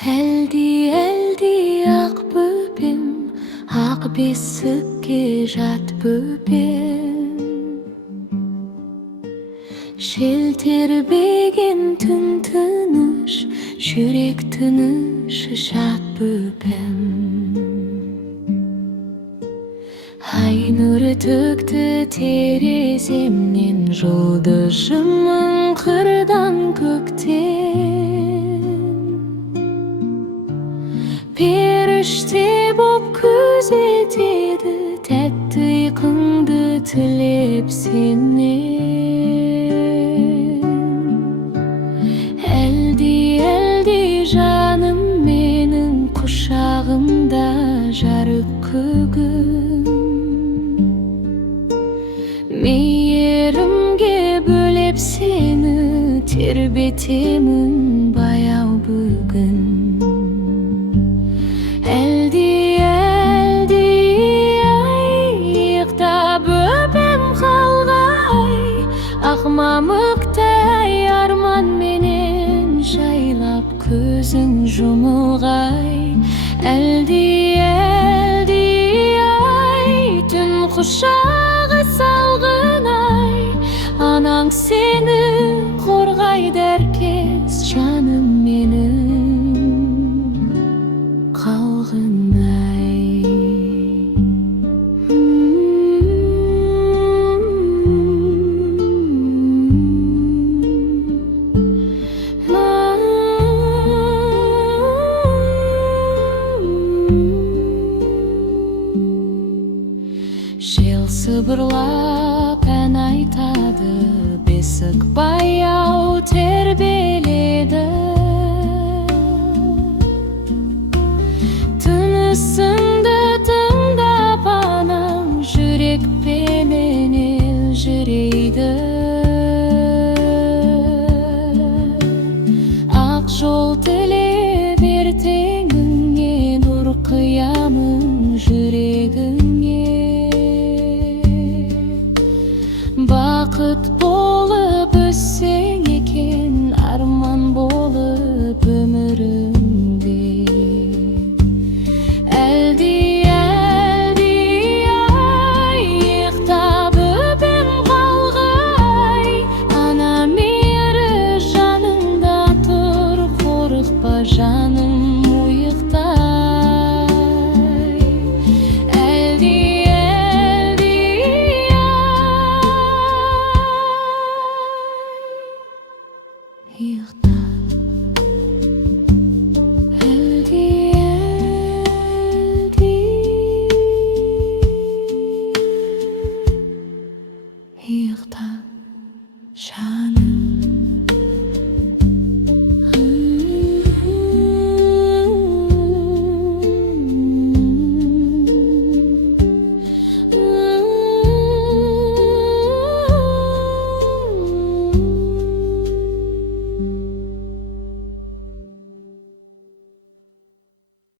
Әлди ақ бөпем, ақ бесікке жат бөпем. Жел тербеген түн тыныш, жүрек тыныш жат бөпем. Ай нұры төкті тереземнен, жұлдызымын қырдан көктен. Періште боп күзетеді, тәтті ұйқыңды тілеп сенен. Әлди жаным менің құшағымда жарық күгім. Мейірімге бөлеп сені тербетемін баяу бүгін. Әлди ай, иықтап бөпем қалғай, ақ мамықтай арман менен жайлап көзін жұмылғай. Әлди ай, түн құшағы салғын ай, анаң сені қорғайды әркез, жаным менің қалғын ай. Жел сыбырлап ән айтады, бесік баяу тербеледі. Тынысыңды тыңдап анаң жүрекпенен елжірейді. Ақ жол тілеп ертеңіңе, нұр қиямын жүрегіңе. Бақыт болып өссең екен, арман болып өміріңде. Әлди ай, иықтап бөпем қалғай, ана мейірі жаныңда тұр, қорықпа жаным ұйықтай. Иықтап